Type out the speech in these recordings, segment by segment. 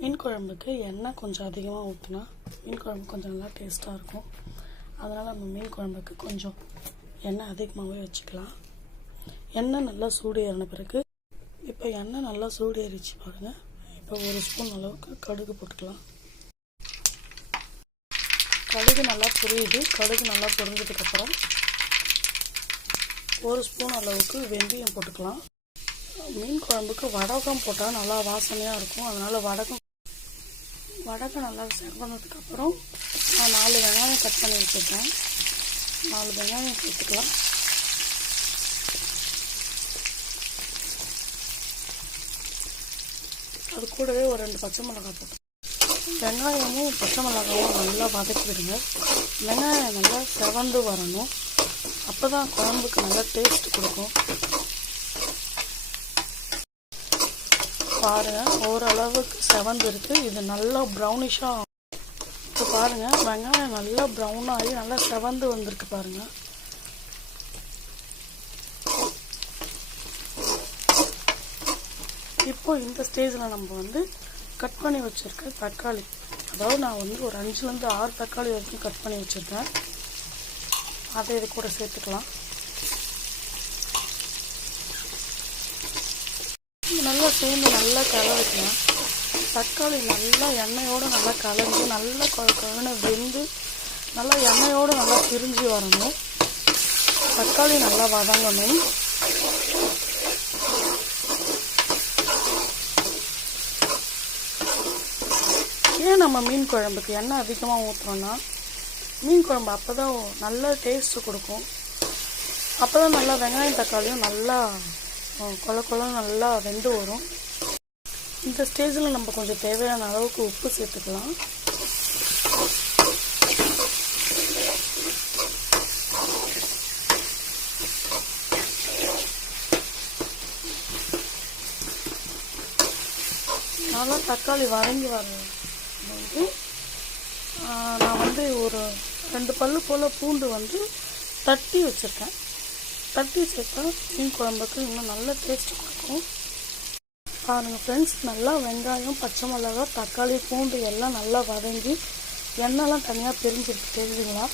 மீன் குழம்புக்கு எண்ணெய் கொஞ்சம் அதிகமாக ஊற்றினா மீன் குழம்பு கொஞ்சம் நல்லா டேஸ்ட்டாக இருக்கும். அதனால் நம்ம மீன் குழம்புக்கு கொஞ்சம் எண்ணெய் அதிகமாகவே வச்சுக்கலாம். எண்ணெய் நல்லா சூடு ஏறின பிறகு இப்போ எண்ணெய் நல்லா சூடு ஏறிச்சு பாருங்கள். இப்போ 1 ஸ்பூன் அளவுக்கு கடுகு போட்டுக்கலாம். கடுகு நல்லா பொரியுது. கடுகு நல்லா பொரிஞ்சதுக்கப்புறம் 1 ஸ்பூன் அளவுக்கு வெந்தயம் போட்டுக்கலாம். மீன் குழம்புக்கு வடகம் போட்டால் நல்லா வாசனையாக இருக்கும். அதனால் வடகம் நல்லா செவந்ததுக்கப்புறம் நான் 4 வெங்காயம் கட் பண்ணி வச்சுருக்கேன். 4 வெங்காயம் சேர்த்துக்கலாம். அது கூடவே ஒரு 2 பச்சை மிளகாய் போட்டு வெங்காயமும் பச்சை மிளகாவும் நல்லா வதக்கி விடுங்க. வெங்காயம் நல்லா செவந்து வரணும். அப்போ தான் குழம்புக்கு நல்லா டேஸ்ட் கொடுக்கும். பாருங்கள், ஓரளவுக்கு செவந்து இருக்குது. இது நல்லா ப்ரௌனிஷாக இப்போ பாருங்கள், வெங்காயம் நல்லா ப்ரௌன் ஆகி நல்லா செவந்து வந்திருக்கு பாருங்கள். இப்போ இந்த ஸ்டேஜில் நம்ம கட் பண்ணி வச்சுருக்க தக்காளி, அதாவது நான் ஒரு 5லேருந்து 6 தக்காளி வரைக்கும் கட் பண்ணி வச்சுருக்கேன். அதை இது கூட சேர்த்துக்கலாம். நல்லா சேர்ந்து நல்லா கலவைக்கலாம். தக்காளி நல்லா எண்ணெயோடு நல்லா கலந்து நல்லா குழன்னு வெந்து நல்லா எண்ணெயோடு நல்லா பிரிஞ்சு வரணும். தக்காளி நல்லா வதங்கணும். ஏன் நம்ம மீன் குழம்புக்கு எண்ணெய் அதிகமாக ஊற்றுறோன்னா, மீன் குழம்பு அப்போ தான் நல்லா டேஸ்ட்டு கொடுக்கும். அப்போ தான் நல்லா வெங்காயம் தக்காளியும் நல்லா கொல நல்லா வெந்து வரும். இந்த ஸ்டேஜில் நம்ம கொஞ்சம் தேவையான அளவுக்கு உப்பு சேர்த்துக்கலாம். நல்லா தக்காளி வதங்கி வரும்போது நான் ஒரு 2 பல்லு போல் பூண்டு தட்டி வச்சுருக்கேன். தட்டி சேர்த்தா மீன் குழம்புக்கு இன்னும் நல்ல டேஸ்ட் கொடுக்கும். பாருங்கள் ஃப்ரெண்ட்ஸ், நல்லா வெங்காயம் பச்சை மிளகாய் தக்காளி பூண்டு எல்லாம் நல்லா வதங்கி எண்ணெய்லாம் தனியாக பிரிஞ்சிருக்கு தெரியுதுங்களா.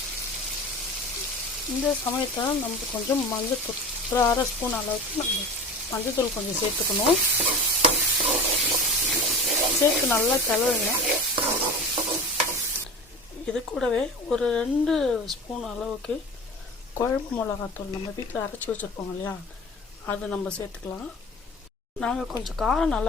இந்த சமயத்தில் நம்ம கொஞ்சம் மஞ்சத்தூள் ஒரு 1/2 ஸ்பூன் அளவுக்கு நம்ம மஞ்சத்தூள் கொஞ்சம் சேர்த்துக்கணும். சேர்த்து நல்லா கிளறுங்க. இது கூடவே ஒரு 2 ஸ்பூன் அளவுக்கு குழம்பு மிளகாத்தூள் நம்ம வீட்டில் அரைச்சி வச்சுருப்போம் இல்லையா, அது நம்ம சேர்த்துக்கலாம். நாங்கள் கொஞ்சம் காரம் நல்லா